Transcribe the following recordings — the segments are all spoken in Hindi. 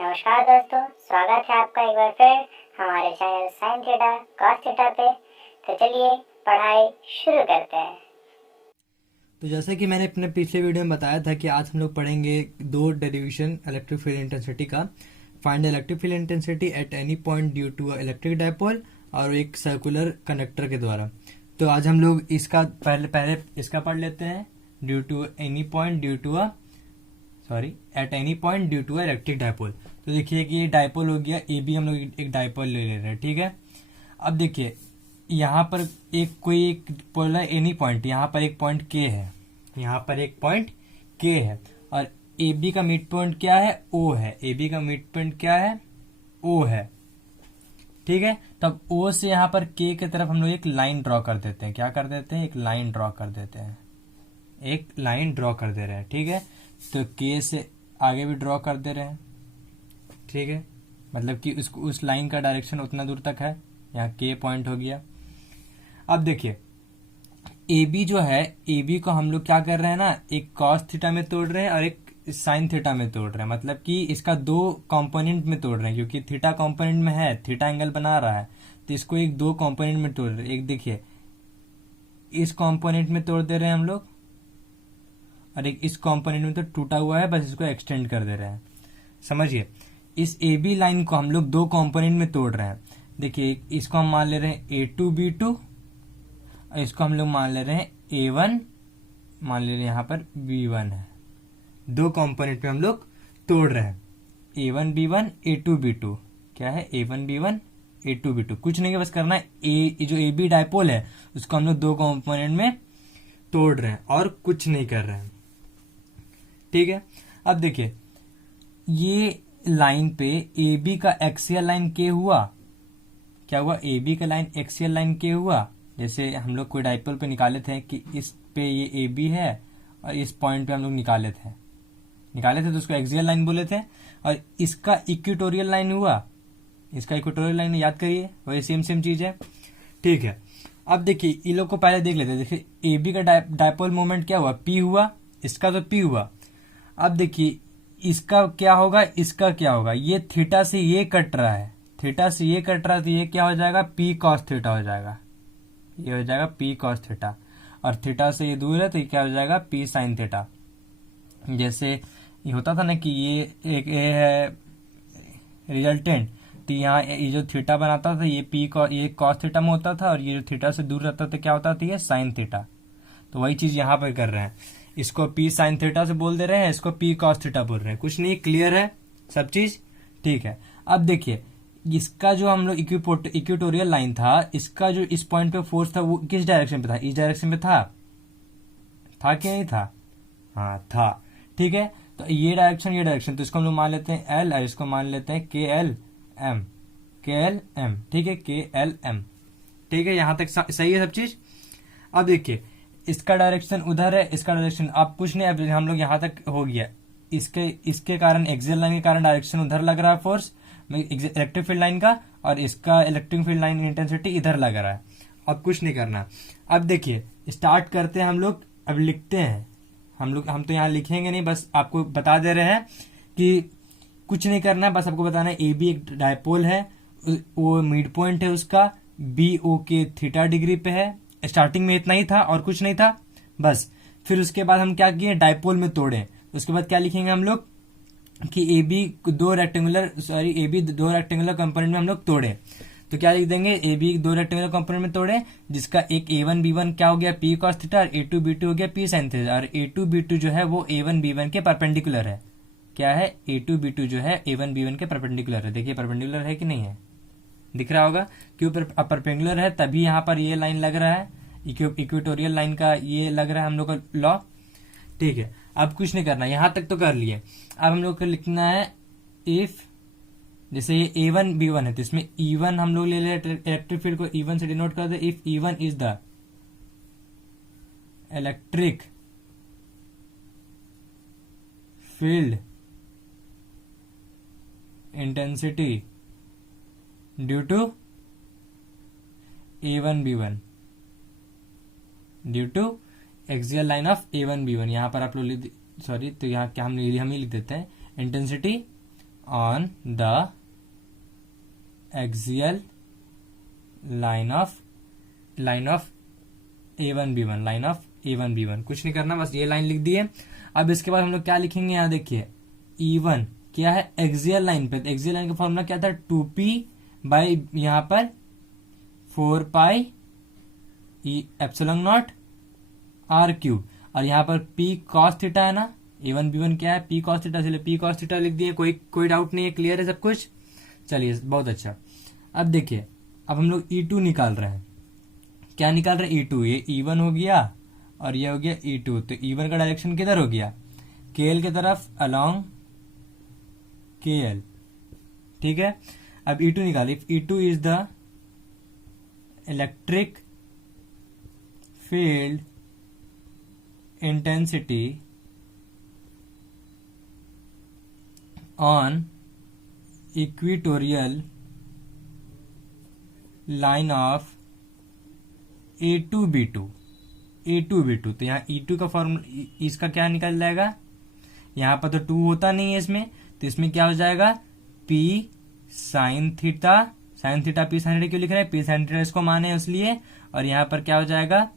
नमस्कार दोस्तों, स्वागत है आपका एक बार फिर हमारे channel sine theta cos theta पे। तो चलिए पढ़ाई शुरू करते हैं। तो जैसा कि मैंने अपने पिछले वीडियो में बताया था कि आज हम लोग पढ़ेंगे दो डेरिवेशन इलेक्ट्रिक फील्ड इंटेंसिटी का। Find electric field intensity at any point due to electric dipole और एक सर्कुलर कंडक्टर के द्वारा। तो आज हम लोग इसका पहले इसका पढ़ लेते हैं। Due to any point due to at any point due to electric dipole. तो देखिए कि ये डायपोल हो गया, ए बी हम लोग एक डायपोल ले रहे हैं, ठीक है। अब देखिए यहाँ पर एक बोला एनी पॉइंट, यहाँ पर एक पॉइंट के है, यहाँ पर एक पॉइंट के है और ए बी का मिड पॉइंट क्या है, ओ है। ए बी का मिड पॉइंट क्या है, ओ है, ठीक है। तब ओ से यहाँ पर के की तरफ हम लोग एक लाइन ड्रॉ कर देते हैं। क्या कर देते हैं, एक लाइन ड्रॉ कर देते हैं, एक लाइन ड्रॉ कर दे रहे हैं, ठीक है। तो के से आगे भी ड्रॉ कर दे रहे हैं, ठीक है। मतलब कि उसको उस लाइन का डायरेक्शन उतना दूर तक है, यहाँ के पॉइंट हो गया। अब देखिए ए बी जो है, ए बी को हम लोग क्या कर रहे हैं ना, एक कॉस थीटा में तोड़ रहे हैं और एक साइन थीटा में तोड़ रहे हैं। मतलब कि इसका दो कंपोनेंट में तोड़ रहे हैं, क्योंकि थीटा कंपोनेंट में है, थीटा एंगल बना रहा है, तो इसको एक दो कंपोनेंट में तोड़ रहे हैं। एक देखिए इस कंपोनेंट में तोड़ दे रहे हैं हम लोग और एक इस कंपोनेंट में तो टूटा हुआ है, बस इसको एक्सटेंड कर दे रहे हैं। समझिए, इस ए बी लाइन को हम लोग दो कंपोनेंट में तोड़ रहे हैं। देखिए इसको हम मान ले रहे हैं A2B2 और इसको हम लोग मान ले रहे हैं A1, मान ले रहे हैं यहाँ पर B1 है। दो कंपोनेंट में हम लोग तोड़ रहे हैं, A1B1 A2B2। क्या है, A1B1 A2B2। कुछ नहीं है, बस करना है जो ए बी डायपोल है उसको हम लोग दो कंपोनेंट में तोड़ रहे हैं और कुछ नहीं कर रहे हैं, ठीक है। अब देखिए ये लाइन पे ए बी का एक्सियल लाइन के हुआ, क्या हुआ, ए बी का लाइन एक्सियल लाइन के हुआ। जैसे हम लोग कोई डायपोल पे निकाले थे कि इस पे ये ए बी है और इस पॉइंट पे हम लोग निकाले थे तो उसको एक्सियल लाइन बोले थे। और इसका इक्वेटोरियल लाइन हुआ, इसका इक्वेटोरियल लाइन याद करिए, वही सेम चीज है, ठीक है। अब देखिए इन लोग को पहले देख लेते हैं। देखिए ए बी का डायपोल मोमेंट क्या हुआ, पी हुआ, इसका तो पी हुआ। अब देखिए इसका क्या होगा, इसका क्या होगा, ये थीटा से ये कट रहा है, थीटा से ये कट रहा है, तो ये क्या हो जाएगा, पी कॉस थीटा हो जाएगा, ये हो जाएगा पी कॉस थीटा। और थीटा से ये दूर है तो ये क्या हो जाएगा, पी साइन थीटा। जैसे ये होता था ना कि ये एक ए है रिजल्टेंट, तो यहाँ ये जो थीटा बनाता था ये ये कॉस थीटा में होता था और ये जो थीटा से दूर रहता था क्या होता था, ये साइन थीटा। तो वही चीज यहाँ पर कर रहे हैं, इसको पी साइन थीटा से बोल दे रहे हैं, इसको पी कॉस थीटा बोल रहे हैं। कुछ नहीं, क्लियर है सब चीज, ठीक है। अब देखिए इसका जो हम लोग इक्वेटोरियल लाइन था, इसका जो इस पॉइंट पे फोर्स था वो किस डायरेक्शन पे था, इस डायरेक्शन पे था कि नहीं था, हाँ था, ठीक है। तो ये डायरेक्शन तो इसको हम लोग मान लेते हैं एल और इसको मान लेते हैं के एल एम, ठीक है, के एल एम, ठीक है। यहां तक सही है सब चीज। अब देखिए इसका डायरेक्शन उधर है, इसका डायरेक्शन अब कुछ नहीं, अब हम लोग यहाँ तक हो गया। इसके कारण एक्सियल लाइन के कारण डायरेक्शन उधर लग रहा है फोर्स इलेक्ट्रिक फील्ड लाइन का, और इसका इलेक्ट्रिक फील्ड लाइन इंटेंसिटी इधर लग रहा है। अब कुछ नहीं करना। अब देखिए स्टार्ट करते हैं हम लोग, अब लिखते हैं हम तो यहाँ लिखेंगे नहीं, बस आपको बता दे रहे हैं कि कुछ नहीं करना, बस आपको बताना है ए बी एक डायपोल है, वो मिड पॉइंट है उसका, बी ओ के थीटा डिग्री पे है। स्टार्टिंग में इतना ही था और कुछ नहीं था बस। फिर उसके बाद हम क्या किए, डायपोल में तोड़े। उसके बाद क्या लिखेंगे हम लोग कि ए बी दो रेक्टेंगुलर कंपोनेंट में हम लोग तोड़े। तो क्या लिख देंगे, ए बी दो रेक्टेंगुलर कंपोनेंट में तोड़े, जिसका एक A1B1 क्या हो गया, पी कॉस थीटा, और A2B2 हो गया पी साइन थीटा। और A2B2 जो है वो A1B1 के परपेंडिकुलर है। क्या है, A2B2 जो है A1B1 के परपेंडिकुलर है। देखिए परपेंडिकुलर है कि नहीं है, दिख रहा होगा, क्यों परपेंडिकुलर है तभी यहाँ पर ये लाइन लग रहा है, इक्वेटोरियल लाइन का ये लग रहा है हम लोग का लॉ, ठीक है। अब कुछ नहीं करना, यहां तक तो कर लिए। अब हम लोग को लिखना है इफ, जैसे ये A1B1 है तो इसमें E1 हम लोग ले ले, इलेक्ट्रिक फील्ड को E1 से डिनोट कर दे। If E1 is the electric field intensity due to A1B1 due to axial line of A1B1। यहाँ पर आप लोग तो यहाँ क्या हम ही लिख देते हैं intensity on the axial line of A1B1, line of A1B1। कुछ नहीं करना, बस ये लाइन लिख दी है। अब इसके बाद हम लोग क्या लिखेंगे, यहाँ देखिए E1 क्या है, एक्सियल लाइन पे। एक्सियल लाइन का फॉर्मूला क्या था, 2p बाई यहाँ पर 4 pi epsilon nought R cube, और यहाँ पर p cos थीटा है ना, A1B1 क्या है, p cos थीटा, इसलिए p cos थीटा लिख दिए। कोई डाउट नहीं है, क्लियर है सब कुछ। चलिए बहुत अच्छा। अब देखिए, अब हम लोग E2 निकाल रहे हैं। क्या निकाल रहे हैं, E2। ये E1 हो गया और ये हो गया E2। तो E1 का डायरेक्शन किधर हो गया, KL की तरफ, अलोंग KL। ठीक है, अब E2 निकालिए। E2 is the electric field intensity on equatorial line of A2B2। तो यहाँ E2 का फॉर्मूला, इसका क्या निकल जाएगा, यहाँ पर तो 2 होता नहीं है इसमें, तो इसमें क्या हो जाएगा, P sine theta P sine theta क्यों लिख रहे हैं, P साइन थीटा इसको माने इसलिए, और यहाँ पर क्या हो जाएगा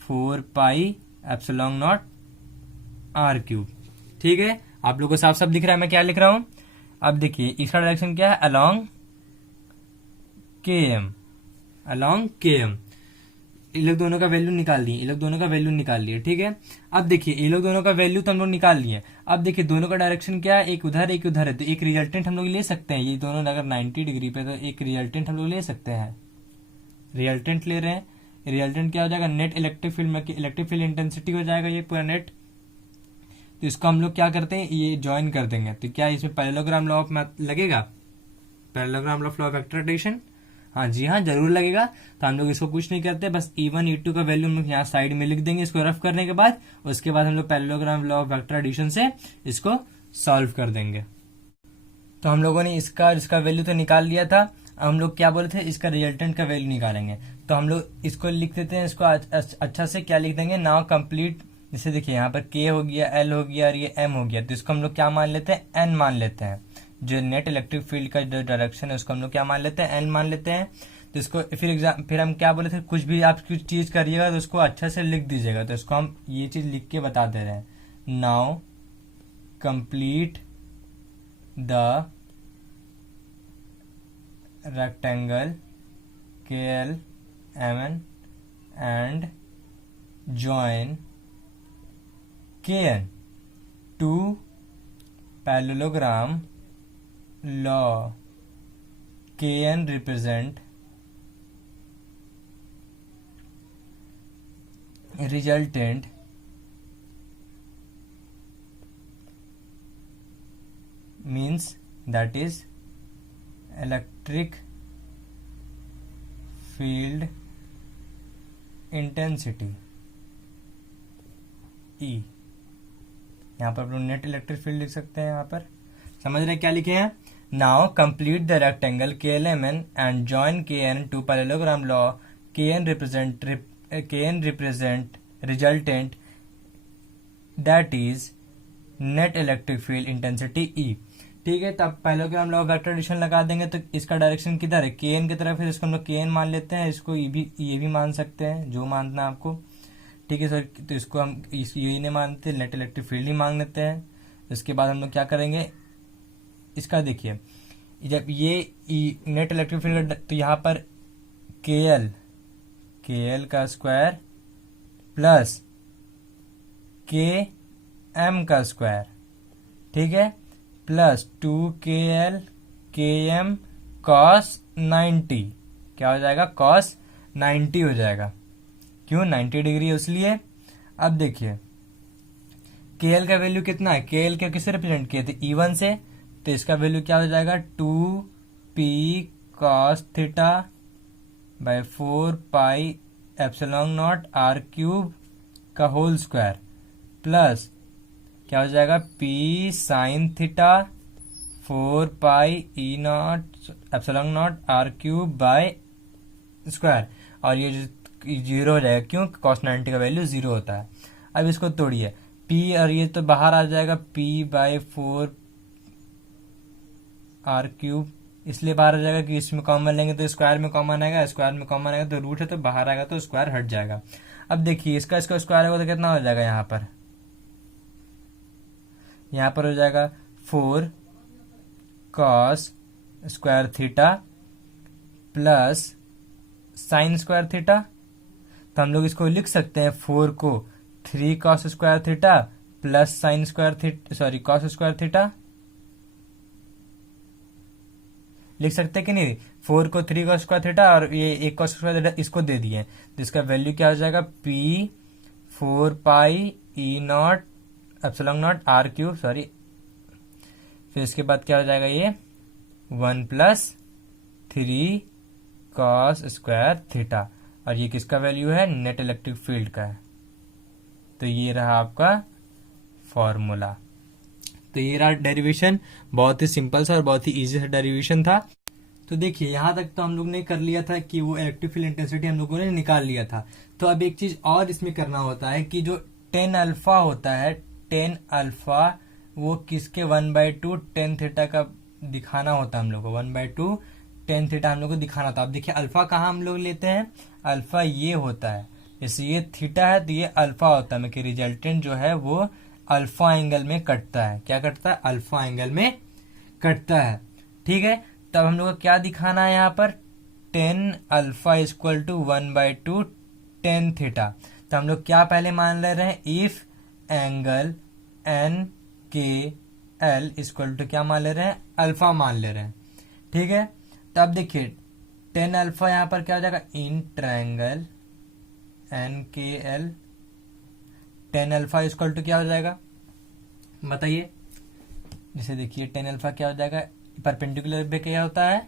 4 pi epsilon nought R cube. ठीक है, आप लोगों को साफ साफ दिख रहा है मैं क्या लिख रहा हूं। अब देखिए इसका डायरेक्शन क्या है, अलोंग KM। ये लोग दोनों का वैल्यू निकाल लिए, ठीक है। अब देखिए ये लोग दोनों का वैल्यू तो हम लोग निकाल लिए। अब देखिए दोनों का डायरेक्शन क्या है, एक उधर एक उधर है, तो एक रिजल्टेंट हम लोग ले सकते हैं। ये दोनों अगर 90 डिग्री पे, तो एक रिजल्टेंट हम लोग ले सकते हैं। रिजल्टेंट ले रहे हैं, रिजल्टेंट क्या हो जाएगा, नेट इलेक्ट्रिक फील्ड में इलेक्ट्रिक फील्ड इंटेंसिटी हो जाएगा ये पूरा नेट। तो इसको हम लोग क्या करते हैं, ये ज्वाइन कर देंगे। तो क्या इसमें पैरेललोग्राम लॉ ऑफ मैथ लगेगा, parallelogram law of vector addition, हाँ जी हाँ जरूर लगेगा। तो हम लोग इसको कुछ नहीं करते, बस E1 E2 का वैल्यू हम लोग यहाँ साइड में लिख देंगे इसको रफ करने के बाद। उसके बाद हम लोग parallelogram law of vector addition से इसको सॉल्व कर देंगे। तो हम लोगों ने इसका वैल्यू तो निकाल लिया था। अब हम लोग क्या बोले थे, इसका रिजल्टेंट का वैल्यू निकालेंगे। तो हम लोग इसको लिख देते हैं, इसको अच्छा से क्या लिख देंगे, नाउ कंप्लीट। जैसे देखिए यहाँ पर K हो गया, L हो गया और ये M हो गया, तो इसको हम लोग क्या मान लेते हैं, N मान लेते हैं। जो नेट इलेक्ट्रिक फील्ड का जो डायरेक्शन है उसको हम लोग क्या मान लेते हैं, N मान लेते हैं। तो इसको फिर हम क्या बोले थे, कुछ भी आप कुछ चीज करिएगा तो उसको अच्छा से लिख दीजिएगा। तो इसको हम ये चीज लिख के बता दे रहे हैं, now complete the rectangle KL MN and join KN to parallelogram law. KN represent resultant means that is electric field intensity E। यहाँ पर आप लोग नेट इलेक्ट्रिक फील्ड लिख सकते हैं। यहाँ पर समझ रहे क्या लिखे हैं, now complete the rectangle KLMN and join KN to parallelogram law. KN represent resultant that is net electric field intensity E। ठीक है, तब parallelogram law of vector addition लगा देंगे। तो इसका डायरेक्शन किधर है, KN की तरफ है, इसको हम लोग KN मान लेते हैं। इसको ये भी मान सकते हैं, जो मानना है आपको। ठीक है सर, तो इसको हम ये नहीं मानते, नेट इलेक्ट्रिक फील्ड ही मान लेते हैं। इसके बाद हम लोग क्या करेंगे, इसका देखिए जब ये नेट इलेक्ट्रिक फील्ड, तो यहाँ पर KL का स्क्वायर प्लस KM का स्क्वायर, ठीक है, प्लस 2KL KM cos 90, क्या हो जाएगा, cos 90 हो जाएगा। क्यों, 90 डिग्री इसलिए। अब देखिए KL का वैल्यू कितना है, KL का किससे रिप्रेजेंट किए थे, E1 से। तो इसका वैल्यू क्या हो जाएगा, 2p cos theta by 4 pi epsilon nought R cube का होल स्क्वायर, प्लस क्या हो जाएगा, P sine theta 4 pi E nought epsilon nought R cube by square, और ये जो जीरो हो जाएगा, क्यों, cos 90 का वैल्यू 0 होता है। अब इसको तोड़िए, P और ये तो बाहर आ जाएगा, P बाय 4 आर क्यूब, इसलिए बाहर आ जाएगा कि इसमें कॉमन लेंगे तो स्क्वायर में कॉमन आएगा, स्क्वायर में कॉमन आएगा तो रूट है तो बाहर आएगा तो स्क्वायर हट जाएगा। अब देखिए इसका स्क्वायर होगा तो कितना हो जाएगा, यहाँ पर हो जाएगा 4 cos square theta plus sine square theta. तो हम लोग इसको लिख सकते हैं 4 को 3 cos square theta plus sine square theta, sorry cos square theta लिख सकते हैं कि नहीं। 4 को 3 कॉस स्क्वायर थीटा और ये 1 कॉस स्क्वायर थीटा इसको दे दिए, तो इसका वैल्यू क्या हो जाएगा, P 4 pi E nought epsilon nought R cube, sorry. फिर इसके बाद क्या हो जाएगा, ये 1 प्लस 3 कॉस स्क्वायर थीटा, और ये किसका वैल्यू है, नेट इलेक्ट्रिक फील्ड का है। तो ये रहा आपका फॉर्मूला। तो ये रहा डेरिवेशन, बहुत ही सिंपल सा और बहुत ही इजी सा डेरिवेशन था। तो देखिए यहाँ तक तो हम लोग ने कर लिया था कि वो इलेक्ट्रिक फील्ड इंटेंसिटी हम लोगों ने निकाल लिया था। तो अब एक चीज और इसमें करना होता है कि जो 10 अल्फा होता है, 10 अल्फा वो किसके 1/2 टेन थीटा का दिखाना होता है हम लोग को, 1/2 टेन थीटा हम लोग को दिखाना था। अब देखिए अल्फा कहाँ हम लोग लेते हैं, अल्फा ये होता है, जैसे ये थीटा है तो ये अल्फा होता है, कि रिजल्टेंट जो है वो अल्फा एंगल में कटता है। क्या कटता है, अल्फा एंगल में कटता है। ठीक है, तब हम लोग को क्या दिखाना है यहाँ पर, 10 alpha equal to 1/2 tan theta. तो हम लोग क्या पहले मान ले रहे हैं, if angle N K L equal to क्या मान ले रहे हैं, अल्फा मान ले रहे हैं। ठीक है, तब देखिए 10 अल्फा यहाँ पर क्या हो जाएगा, in triangle N K L 10 alpha equal to क्या हो जाएगा, बताइए। जैसे देखिए 10 अल्फा क्या हो जाएगा, परपेंडिकुलर पे क्या होता है,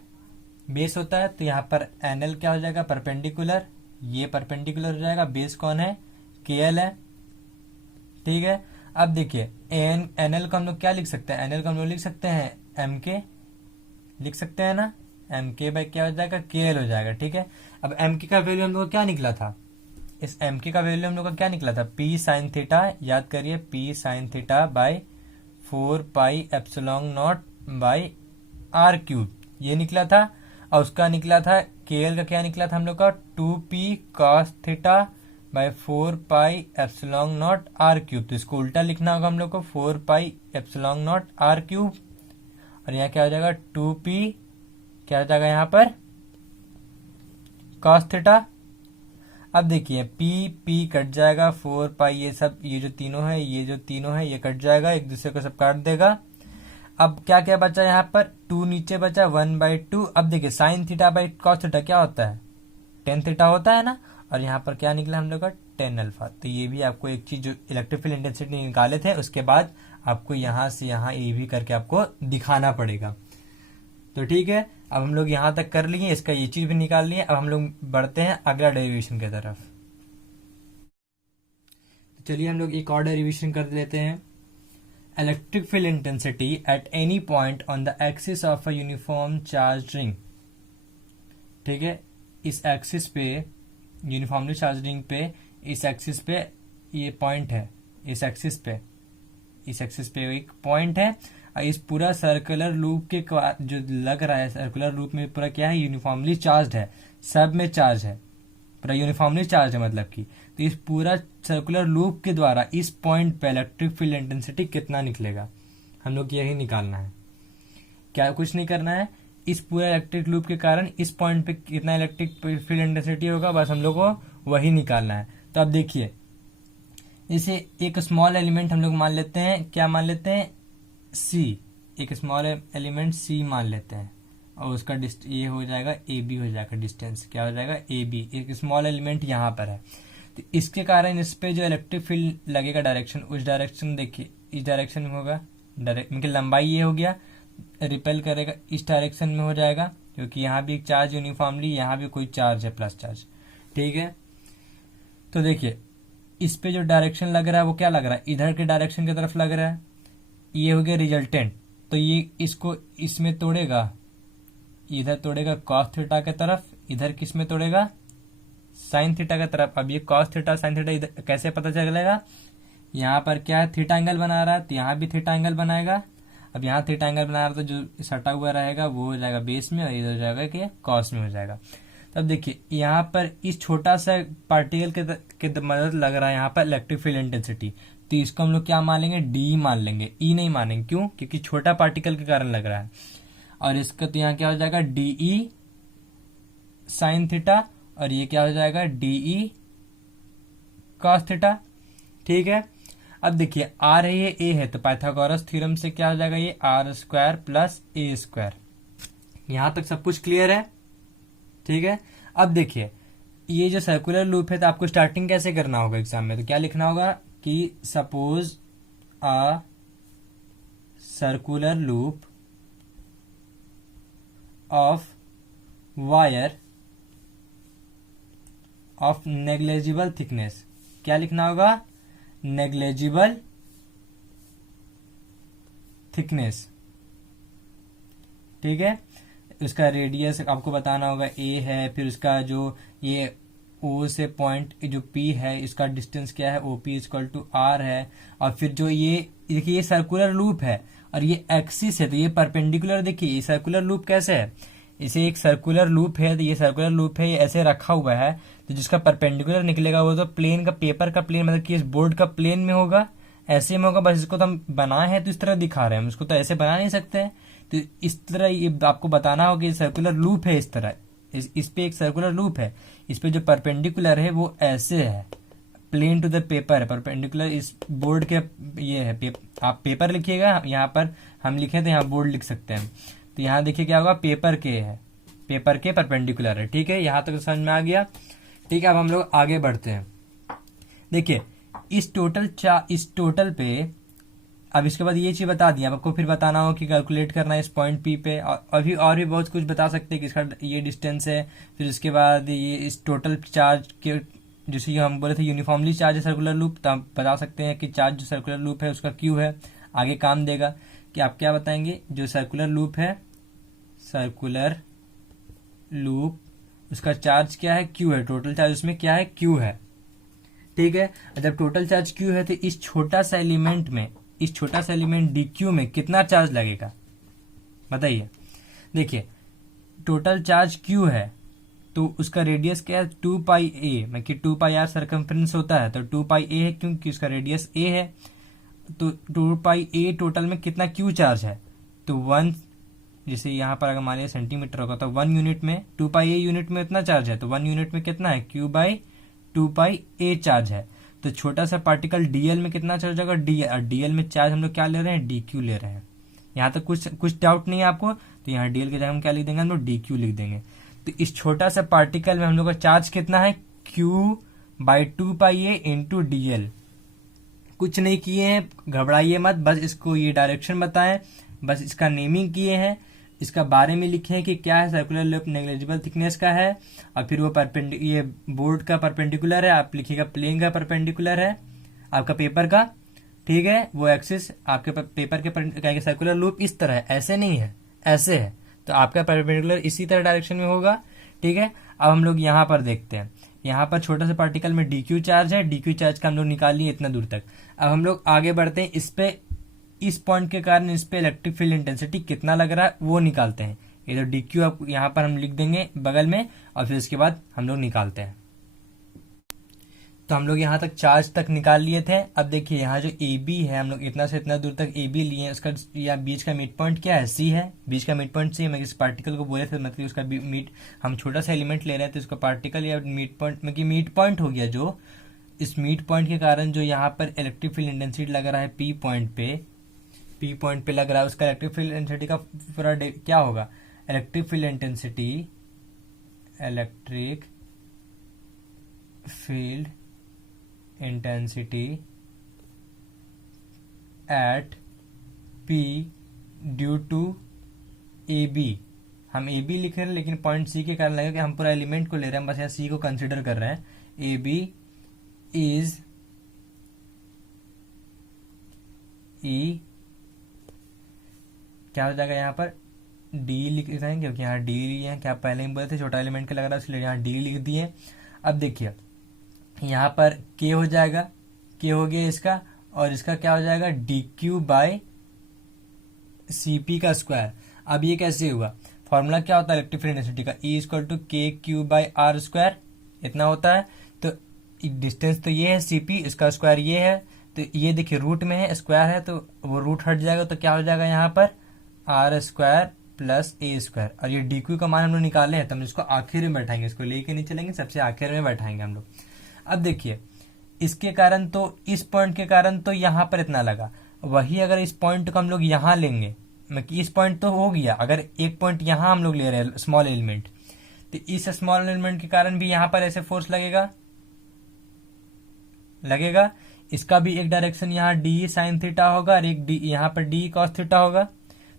बेस होता है, तो यहाँ पर एन एल क्या हो जाएगा, परपेंडिकुलर, ये परपेंडिकुलर हो जाएगा, बेस कौन है, के एल है। ठीक है, अब देखिए एन एल को हम लोग क्या लिख सकते हैं, एन एल को हम लोग लिख सकते हैं एम के, लिख सकते हैं ना, एम के बाई क्या हो जाएगा, के एल हो जाएगा। ठीक है, अब एम के का वैल्यू हम लोग को क्या निकला था, इस एम के का वैल्यू हम लोग का क्या निकला था, पी साइन थीटा, याद करिए P sine theta by 4 pi epsilon nought by R cube, ये निकला था। और उसका निकला था के एल का क्या निकला था हम लोग का, 2p cos theta by 4 pi epsilon nought R cube. तो इसको उल्टा लिखना होगा हम लोग को, 4 pi epsilon nought R cube, और यहाँ क्या हो जाएगा 2p क्या हो जाएगा यहाँ पर कॉस थीटा। अब देखिए p कट जाएगा, 4 पाई ये सब, ये जो तीनों है ये कट जाएगा, एक दूसरे को सब काट देगा। अब क्या क्या बचा यहाँ पर, 2 नीचे बचा, 1/2। अब देखिए sign theta by cos theta क्या होता है, टेन थीटा होता है ना, और यहाँ पर क्या निकला हम लोग का 10 अल्फा। तो ये भी आपको एक चीज, जो इलेक्ट्रिक फील्ड इंटेंसिटी निकाले थे उसके बाद आपको यहाँ से यहाँ ये भी करके आपको दिखाना पड़ेगा। तो ठीक है, अब हम लोग यहाँ तक कर लिए, इसका ये चीज भी निकाल लिए। अब हम लोग बढ़ते हैं अगला डेरिवेशन की तरफ। तो चलिए हम लोग एक और डेरिवेशन कर लेते हैं। Electric field intensity at any point on the axis of a uniform charge ring. ठीक है, इस एक्सिस पे, यूनिफॉर्मली चार्ज रिंग पे, इस एक्सिस पे ये पॉइंट है, इस एक्सिस पे एक पॉइंट है, और इस पूरा सर्कुलर लूप के जो लग रहा है, सर्कुलर लूप में पूरा क्या है, यूनिफॉर्मली चार्ज है, सब में चार्ज है, पूरा यूनिफॉर्मली चार्ज है मतलब कि। तो इस पूरा सर्कुलर लूप के द्वारा इस पॉइंट पे इलेक्ट्रिक फील्ड इंटेंसिटी कितना निकलेगा, हम लोग यही निकालना है। क्या कुछ नहीं करना है, इस पूरे इलेक्ट्रिक लूप के कारण इस पॉइंट पे कितना इलेक्ट्रिक फील्ड इंटेंसिटी होगा, बस हम लोग को वही निकालना है। तो अब देखिए, इसे एक स्मॉल एलिमेंट हम लोग मान लेते हैं, क्या मान लेते हैं, सी, एक स्मॉल एलिमेंट सी मान लेते हैं, और उसका ये हो जाएगा ए बी हो जाएगा, डिस्टेंस क्या हो जाएगा ए बी, एक स्मॉल एलिमेंट यहाँ पर है। तो इसके कारण इस पे जो इलेक्ट्रिक फील्ड लगेगा डायरेक्शन, उस डायरेक्शन देखिए इस डायरेक्शन में होगा, डायरेक्ट लंबाई ये हो गया, रिपेल करेगा इस डायरेक्शन में हो जाएगा, क्योंकि यहाँ भी एक चार्ज यूनिफॉर्मली, यहाँ भी कोई चार्ज है प्लस चार्ज। ठीक है, तो देखिए इस पे जो डायरेक्शन लग रहा है वो क्या लग रहा है, इधर के डायरेक्शन की तरफ लग रहा है, ये हो गया रिजल्टेंट। तो ये इसको इसमें तोड़ेगा, इधर तोड़ेगा कॉस थीटा की तरफ, इधर किस में तोड़ेगा, साइन थीटा की तरफ। अब ये कॉस थीटा साइन थीटा इधर कैसे पता चलेगा, यहाँ पर क्या है, थीटा एंगल बना रहा है, तो यहाँ भी थीटा एंगल बनाएगा, अब यहाँ थीटा एंगल बना रहा, तो जो सटा हुआ रहेगा वो हो जाएगा बेस में और इधर हो जाएगा कि कॉस में हो जाएगा। तब देखिए यहाँ पर इस छोटा सा पार्टिकल के मदद लग रहा है यहाँ पर इलेक्ट्रिक फील्ड इंटेंसिटी, तो इसको हम लोग क्या मान लेंगे, डी मान लेंगे, ई नहीं मानेंगे। क्यों? क्योंकि छोटा पार्टिकल के कारण लग रहा है। और इसका तो यहाँ क्या हो जाएगा, डीई साइन थीटा, और ये क्या हो जाएगा, डीई कॉस थीटा। ठीक है। अब देखिए आर है, ये ए है, तो पाइथागोरस थ्योरम से क्या हो जाएगा, ये R square plus A square. यहां तक सब कुछ क्लियर है? ठीक है। अब देखिए ये जो सर्कुलर लूप है, तो आपको स्टार्टिंग कैसे करना होगा एग्जाम में, तो क्या लिखना होगा कि suppose a circular loop of wire of negligible thickness. क्या लिखना होगा, नेग्लेजिबल थिकनेस। ठीक है। उसका रेडियस आपको बताना होगा ए है, फिर उसका जो ये ओ से पॉइंट जो पी है इसका डिस्टेंस क्या है, O P equal to R है। और फिर जो ये देखिए ये सर्कुलर लूप है और ये एक्सिस है, तो ये परपेंडिकुलर, देखिए ये सर्कुलर लूप कैसे है, इसे एक सर्कुलर लूप है, तो ये सर्कुलर लूप है, ये ऐसे रखा हुआ है, तो जिसका परपेंडिकुलर निकलेगा वो तो प्लेन का, पेपर का प्लेन, मतलब कि इस बोर्ड का प्लेन में होगा, ऐसे में होगा। बस इसको तो हम बनाए हैं तो इस तरह दिखा रहे हैं, हम इसको तो ऐसे बना नहीं सकते। तो इस तरह ये आपको बताना होगा कि सर्कुलर लूप है इस तरह, इस पे एक सर्कुलर लूप है, इस पे जो परपेंडिकुलर है वो ऐसे है, प्लेन टू द पेपर है, परपेंडिकुलर इस बोर्ड के ये है। आप पेपर लिखिएगा, यहाँ पर हम लिखे तो यहाँ बोर्ड लिख सकते हैं। तो यहाँ देखिए क्या होगा, पेपर के है, पेपर के परपेंडिकुलर है। ठीक है, यहाँ तक समझ में आ गया। ठीक है, अब हम लोग आगे बढ़ते हैं। देखिए इस टोटल पे अब इसके बाद ये चीज बता दी, अब आपको फिर बताना हो कि कैलकुलेट करना है इस पॉइंट पी पे, और भी बहुत कुछ बता सकते हैं कि इसका ये डिस्टेंस है, फिर उसके बाद ये इस टोटल चार्ज के, जैसे हम बोले थे यूनिफॉर्मली चार्ज है सर्कुलर लूप, तो आप बता सकते हैं कि चार्ज जो सर्कुलर लूप है उसका क्यू है। आगे काम देगा कि आप क्या बताएंगे, जो सर्कुलर लूप है, सर्कुलर लूप उसका चार्ज क्या है, क्यू है, टोटल चार्ज उसमें क्या है, क्यू है। ठीक है। जब टोटल चार्ज क्यू है तो इस छोटा सा एलिमेंट डी क्यू में कितना चार्ज लगेगा बताइए। देखिए टोटल चार्ज क्यू है तो उसका रेडियस क्या है, 2 पाई ए, मतलब कि 2 पाई आर सर्कमफ्रेंस होता है, तो 2 पाई ए है क्योंकि उसका रेडियस ए है। तो 2 पाई ए टोटल में कितना क्यू चार्ज है, तो 1, जैसे यहाँ पर अगर मान लिया सेंटीमीटर होगा तो 1 यूनिट में 2 पाई ए यूनिट में इतना चार्ज है, तो 1 यूनिट में कितना है, Q by 2 pi A charge है। तो छोटा सा पार्टिकल डीएल में कितना चार्ज होगा, डी, और डीएल में चार्ज हम लोग क्या ले रहे हैं, डी क्यू ले रहे हैं। यहाँ तक कुछ डाउट नहीं है आपको, तो यहाँ डीएल के जगह हम क्या लिख देंगे, हम लोग डी क्यू लिख देंगे। तो इस छोटा सा पार्टिकल में हम लोग का चार्ज कितना है, Q by 2 pi A into DL. कुछ नहीं किए हैं, घबराइए मत, बस इसको ये डायरेक्शन बताएं, बस इसका नेमिंग किए हैं, इसका बारे में लिखे हैं कि क्या है, सर्कुलर लूप नेग्लिजिबल थिकनेस का है, और फिर वो ये बोर्ड का परपेंडिकुलर है, आप लिखिएगा प्लेन का परपेंडिकुलर है आपका पेपर का। ठीक है, वो एक्सिस आपके पेपर के सर्कुलर लूप इस तरह है, ऐसे नहीं है, ऐसे है, तो आपका परपेंडिकुलर इसी तरह डायरेक्शन में होगा। ठीक है, अब हम लोग यहाँ पर देखते हैं, यहाँ पर छोटा सा पार्टिकल में डी क्यू चार्ज है, डी क्यू चार्ज का हम लोग निकाल लिए इतना दूर तक। अब हम लोग आगे बढ़ते हैं, इस पॉइंट के कारण इस पे इलेक्ट्रिक फील्ड इंटेंसिटी कितना लग रहा है वो निकालते हैं। ये तो डी क्यू यहाँ पर हम लिख देंगे बगल में, और फिर उसके बाद हम लोग निकालते हैं। तो हम लोग यहाँ तक चार्ज तक निकाल लिए थे। अब देखिए यहाँ जो ए बी है, हम लोग इतना से इतना दूर तक ए बी लिए हैं, उसका या बीच का मिड पॉइंट क्या है, सी है, बीच का मिड पॉइंट सी है। मैं इस पार्टिकल को बोले थे, मतलब उसका हम छोटा सा एलिमेंट ले रहे हैं, तो उसका पार्टिकल या मिड पॉइंट, मतलब मिड पॉइंट हो गया। जो इस मिड पॉइंट के कारण जो यहाँ पर इलेक्ट्रिक फील्ड इंटेंसिटी लग रहा है पी पॉइंट पे लग रहा है, उसका इलेक्ट्रिक फील्ड इंटेंसिटी का पूरा क्या होगा, electric field intensity at P due to A B. हम ए बी लिख रहे हैं, लेकिन पॉइंट सी के कारण लगेगा कि हम पूरा एलिमेंट को ले रहे हैं, बस यहाँ सी को कंसिडर कर रहे हैं। ए बी इज ई, क्या हो जाएगा यहाँ पर, डी लिख रहे हैं, क्योंकि यहाँ डी लिए हैं, क्या पहले ही बोले थे छोटा एलिमेंट के लग रहा है, इसलिए यहाँ डी लिख दिए। अब देखिए यहाँ पर के हो जाएगा, के हो गया इसका, और इसका क्या हो जाएगा, डी क्यू बाई Cp का स्क्वायर। अब ये कैसे हुआ, फॉर्मूला क्या होता है इलेक्ट्रिक फील्ड इंटेंसिटी का, E इक्वल टू के क्यू बाई आर स्क्वायर, इतना होता है। तो डिस्टेंस तो ये है Cp, इसका स्क्वायर ये है, तो ये देखिए रूट में है, स्क्वायर है तो वो रूट हट जाएगा, तो क्या हो जाएगा यहाँ पर R square plus A square. और ये डी क्यू का मान हम लोग निकाले हैं, तो हम इसको आखिर में बैठाएंगे, इसको लेके नहीं चलेंगे, सबसे आखिर में बैठाएंगे हम लोग। अब देखिए इसके कारण तो इस पॉइंट के कारण तो यहाँ पर इतना लगा, वही अगर इस पॉइंट को हम लोग यहाँ लेंगे, इस पॉइंट तो हो गया, अगर एक पॉइंट यहाँ हम लोग ले रहे हैं स्मॉल एलिमेंट, तो इस स्मॉल एलिमेंट के कारण भी यहाँ पर ऐसे फोर्स लगेगा। इसका भी एक डायरेक्शन यहाँ डी साइन थीटा होगा और एक डी यहाँ पर डी कॉस थीटा होगा,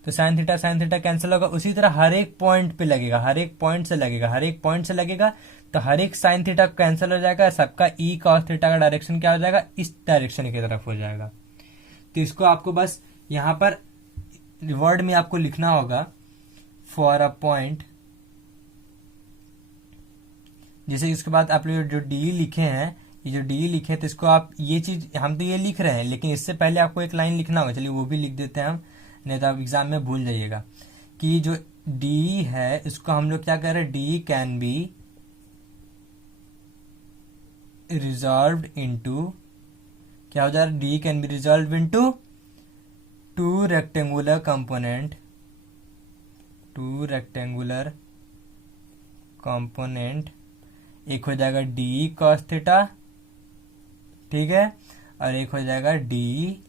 तो साइन थीटा कैंसिल होगा। उसी तरह हर एक पॉइंट पे लगेगा, हर एक पॉइंट से लगेगा, तो हर एक साइन थीटा कैंसिल हो जाएगा, सबका ई कॉस थीटा का डायरेक्शन क्या हो जाएगा, इस डायरेक्शन की तरफ हो जाएगा। तो इसको आपको बस यहाँ पर वर्ड में आपको लिखना होगा फॉर अ पॉइंट, जैसे इसके बाद आप लोग जो डी लिखे हैं, ये जो डी लिखे हैं, तो इसको आप ये चीज हम तो ये लिख रहे हैं, लेकिन इससे पहले आपको एक लाइन लिखना होगा, चलिए वो भी लिख देते हैं हम, नहीं तो आप एग्जाम में भूल जाइएगा कि जो डी है इसको हम लोग क्या कर रहे हैं, D can be resolved into, क्या हो जा रहा है, D can be resolve into two rectangular component, एक हो जाएगा डी कॉस थीटा, ठीक है, और एक हो जाएगा डी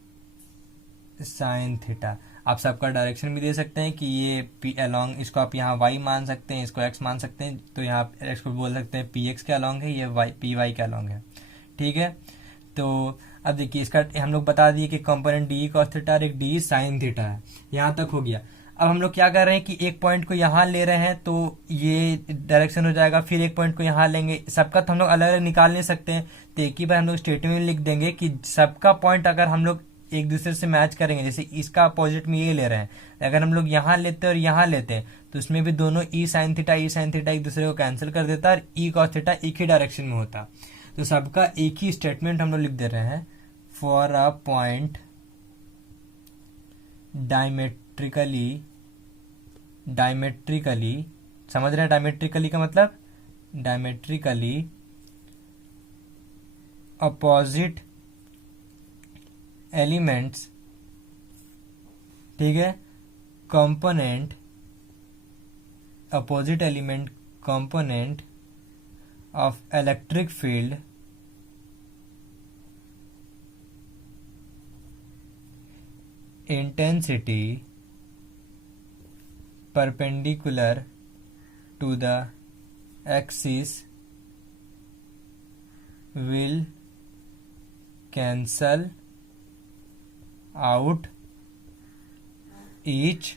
साइन थीटा। आप सबका डायरेक्शन भी दे सकते हैं कि ये पी अलोंग, इसको आप यहाँ वाई मान सकते हैं, इसको एक्स मान सकते हैं, तो यहाँ एक्स को बोल सकते हैं पी एक्स के अलोंग है, ये वाई पी वाई के अलोंग है, ठीक है। तो अब देखिए इसका हम लोग बता दिए कि कंपोनेंट डी कॉस थीटा और एक डी साइन थीटा है, यहाँ तक हो गया। अब हम लोग क्या कर रहे हैं कि एक पॉइंट को यहाँ ले रहे हैं, तो ये डायरेक्शन हो जाएगा, फिर एक पॉइंट को यहाँ लेंगे, सबका तो हम लोग अलग अलग निकाल नहीं सकते हैं, तो एक ही बार हम लोग स्टेटमेंट में लिख देंगे कि सबका पॉइंट अगर हम लोग एक दूसरे से मैच करेंगे, जैसे इसका अपोजिट में ये ले रहे हैं, अगर हम लोग यहाँ लेते और यहाँ लेते हैं, तो उसमें भी दोनों ई साइन थीटा एक दूसरे को कैंसिल कर देता और ई कॉस थीटा एक ही डायरेक्शन में होता। तो सबका एक ही स्टेटमेंट हम लोग लिख दे रहे हैं, फॉर अ पॉइंट डायमेट्रिकली, समझ रहे हैं डायमेट्रिकली का मतलब, डायमेट्रिकली अपोजिट एलिमेंट्स, ठीक है, component, opposite element component of electric field intensity perpendicular to the axis will cancel out each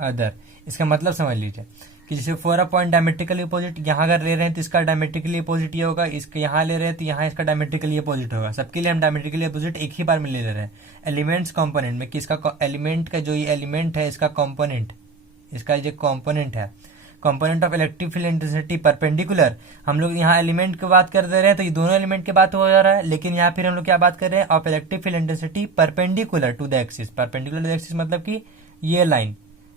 other। इसका मतलब समझ लीजिए कि जैसे for a point diametrically opposite, यहाँ अगर ले रहे हैं तो इसका डायमेट्रिकली अपोजिट ये होगा, इसके यहाँ ले रहे हैं तो यहाँ इसका डायमेट्रिकली अपोजिट होगा, सबके लिए हम डायमेट्रिकली अपोजिट एक ही बार में ले रहे हैं। एलिमेंट्स कंपोनेंट में कि इसका एलिमेंट का जो ये एलिमेंट है, इसका कंपोनेंट, इसका जो कंपोनेंट है, component of electric field intensity perpendicular, हम लोग यहाँ एलिमेंट की बात कर दे रहे हैं, तो ये दोनों एलिमेंट की बात हो जा रहा है, लेकिन यहाँ फिर हम लोग क्या बात कर रहे हैं, of electric field intensity perpendicular to the axis. Perpendicular to the axis मतलब कि ये line,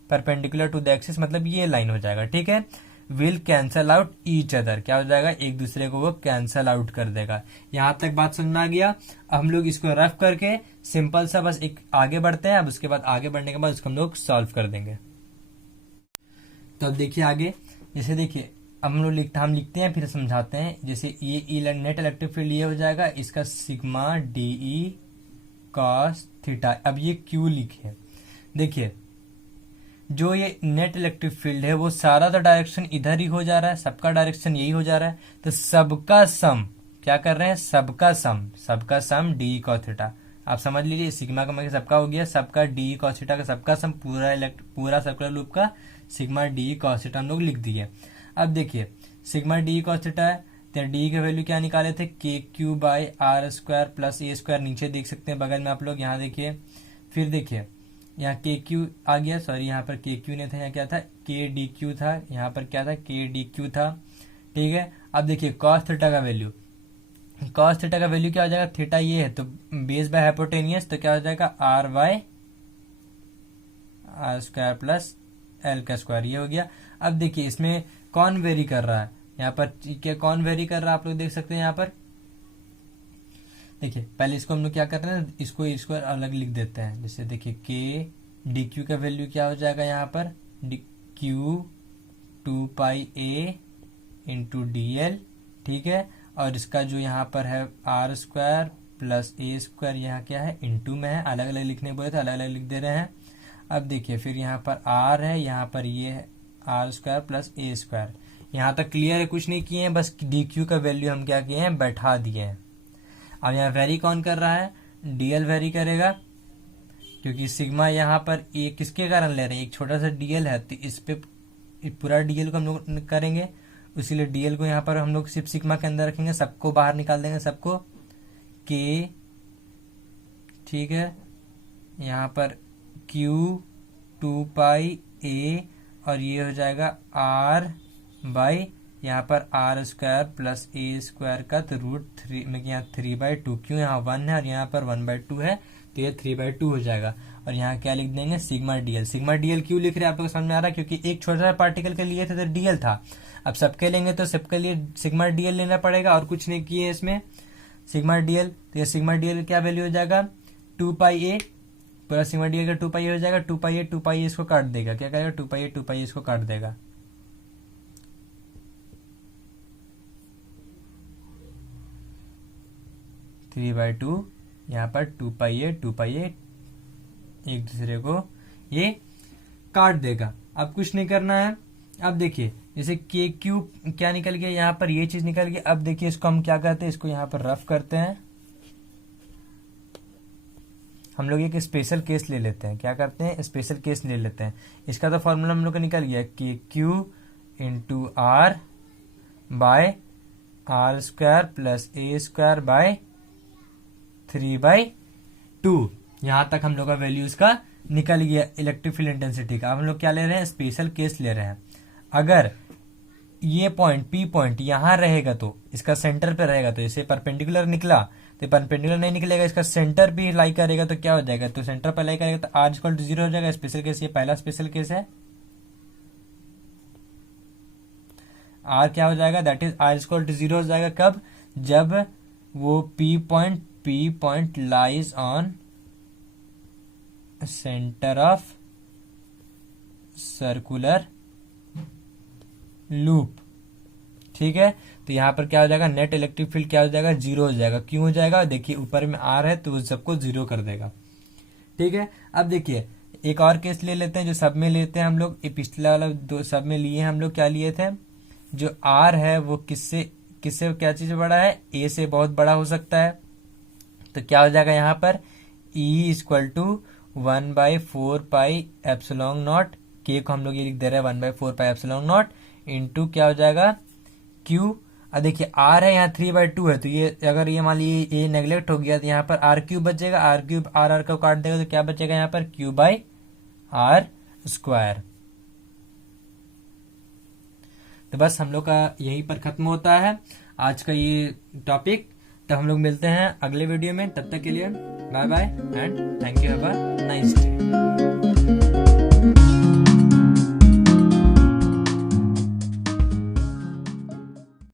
perpendicular to the axis मतलब ये लाइन हो जाएगा, ठीक है। Will cancel out each other, क्या हो जाएगा, एक दूसरे को वो कैंसल आउट कर देगा। यहाँ तक बात समझ में आ गया। अब हम लोग इसको रफ करके सिंपल सा बस एक आगे बढ़ते हैं, अब उसके बाद आगे बढ़ने के बाद उसको हम लोग सॉल्व कर देंगे। तो अब देखिए आगे, जैसे देखिए अब हम लिखते हैं फिर समझाते हैं। जैसे ये नेट इलेक्ट्रिक फील्ड ये हो जाएगा, इसका sigma D E cos theta. अब ये क्यू लिखे, देखिए जो ये नेट इलेक्ट्रिक फील्ड है वो सारा तो डायरेक्शन इधर ही हो जा रहा है, सबका डायरेक्शन यही हो जा रहा है, तो सबका सम क्या कर रहे हैं, सबका सम डी कॉस थीटा। आप समझ लीजिए सिग्मा का मतलब सबका हो गया, सबका डी कॉस थीटा का सबका सम पूरा सर्कुलर लूप का सिग्मा डी कॉस थीटा हम लोग लिख दिए। अब देखिए सिग्मा डी कॉस थीटा है, तो डी का वैल्यू क्या निकाले थे, K Q by R square plus A square, नीचे देख सकते हैं बगल में आप लोग, यहाँ देखिए, फिर देखिए यहाँ के क्यू आ गया, सॉरी यहाँ पर के क्यू नहीं था, यहाँ क्या था, के डी क्यू था, यहाँ पर क्या था, के डी क्यू था, ठीक है। अब देखिए कॉस थीटा का वैल्यू, कॉस थीटा का वैल्यू क्या हो जाएगा, थीटा ये है तो बेस बाय हाइपोटेनियस, तो क्या हो जाएगा R by R square plus L का स्क्वायर, ये हो गया। अब देखिए इसमें कौन वेरी कर रहा है, यहाँ पर क्या कौन वेरी कर रहा है आप लोग देख सकते हैं। यहाँ पर देखिए पहले इसको हम लोग क्या कर रहे हैं, इसको स्क्वायर अलग लिख देते हैं। जैसे देखिए के डी क्यू का वैल्यू क्या हो जाएगा यहाँ पर, D Q 2 pi A into D L, ठीक है। और इसका जो यहाँ पर है R square plus A square, यहाँ क्या है इंटू में है, अलग अलग लिखने बोले तो अलग अलग लिख दे रहे हैं। अब देखिए फिर यहाँ पर आर है, यहाँ पर ये है R square plus A square. यहाँ तक क्लियर है, कुछ नहीं किए हैं, बस डी क्यू का वैल्यू हम क्या किए हैं, बैठा दिए हैं। अब यहाँ वेरी कौन कर रहा है, डीएल वेरी करेगा, क्योंकि सिग्मा यहाँ पर ए किसके कारण ले रहे हैं, एक छोटा सा डीएल है, तो इस पे पूरा डीएल को हम लोग करेंगे, इसीलिए डीएल को यहाँ पर हम लोग सिर्फ सिग्मा के अंदर रखेंगे, सबको बाहर निकाल देंगे, सबको के, ठीक है। यहाँ पर क्यू 2 पाई ए और ये हो जाएगा आर बाई यहाँ पर R square plus A square का तो √3 में यहाँ 3/2, क्यों यहाँ 1 है और यहाँ पर 1/2 है, तो ये 3/2 हो जाएगा। और यहाँ क्या लिख देंगे, सिग्मा डीएल। सिग्मा डीएल क्यों लिख रहे हैं आप लोग समझ में आ रहा है, क्योंकि एक छोटा सा पार्टिकल के लिए थे तो डीएल था, अब सबके लेंगे तो सबके लिए सिग्मा डीएल लेना पड़ेगा, और कुछ नहीं किए इसमें सिग्मा डीएल। तो ये सिग्मा डीएल क्या वैल्यू हो जाएगा, 2 पाई ए, पूरा सिग्मा डीएल का 2 पाई हो जाएगा, 2 पाई ए इसको काट देगा, क्या करेगा 2 पाई ए इसको काट देगा, थ्री बाई टू, यहाँ पर 2 पाई ए एक दूसरे को ये काट देगा। अब कुछ नहीं करना है। अब देखिए जैसे के क्यू क्या निकल गया, यहाँ पर ये चीज निकल गई। अब देखिए इसको हम क्या करते हैं, इसको यहाँ पर रफ करते हैं, हम लोग एक स्पेशल केस ले लेते हैं। क्या करते हैं, स्पेशल केस ले लेते हैं। इसका तो फॉर्मूला हम लोग का निकल गया, K Q into R by R square plus A square by 3/2। यहां तक हम लोग का वैल्यू इसका निकल गया इलेक्ट्रिक फील्ड इंटेंसिटी का। अब हम लोग क्या ले रहे हैं, स्पेशल केस ले रहे हैं। अगर ये पॉइंट पी पॉइंट यहां रहेगा तो इसका सेंटर पे रहेगा, तो इसे परपेंडिकुलर निकला तो परपेंडिकुलर नहीं निकलेगा, इसका सेंटर भी लाई करेगा तो क्या हो जाएगा, तो सेंटर पर लाई करेगा तो r = 0 हो जाएगा। स्पेशल केस, ये पहला स्पेशल केस है। r क्या हो जाएगा, दैट इज r = 0 हो जाएगा। कब, जब वो p point lies on centre of circular loop, ठीक है। तो यहां पर क्या हो जाएगा, नेट इलेक्ट्रिक फील्ड क्या हो जाएगा, 0 हो जाएगा। क्यों हो जाएगा, देखिए ऊपर में आर है तो वो सबको 0 कर देगा, ठीक है। अब देखिए एक और केस ले लेते हैं जो सब में लेते हैं हम लोग, ये पिछला वाला दो सब में लिए हम लोग, क्या लिए थे, जो आर है वो किससे क्या चीज बड़ा है, ए से बहुत बड़ा हो सकता है। तो क्या हो जाएगा यहाँ पर, E = 1/4 पाई एप्सिलॉन नॉट, के को हम लोग ये लिख दे रहे हैं 1/4 पाई एप्सिलॉन नॉट इंटू क्या हो जाएगा Q। अब देखिए R है यहाँ 3/2 है, तो ये अगर ये मान लीजिए ये नेग्लेक्ट हो गया तो यहाँ पर R³ बचेगा, R³ R को काट देगा तो क्या बचेगा यहाँ पर Q/R²। तो बस हम लोग का यहीं पर खत्म होता है आज का ये टॉपिक। तब हम लोग मिलते हैं अगले वीडियो में, तब तक के लिए bye bye and thank you, have a nice day.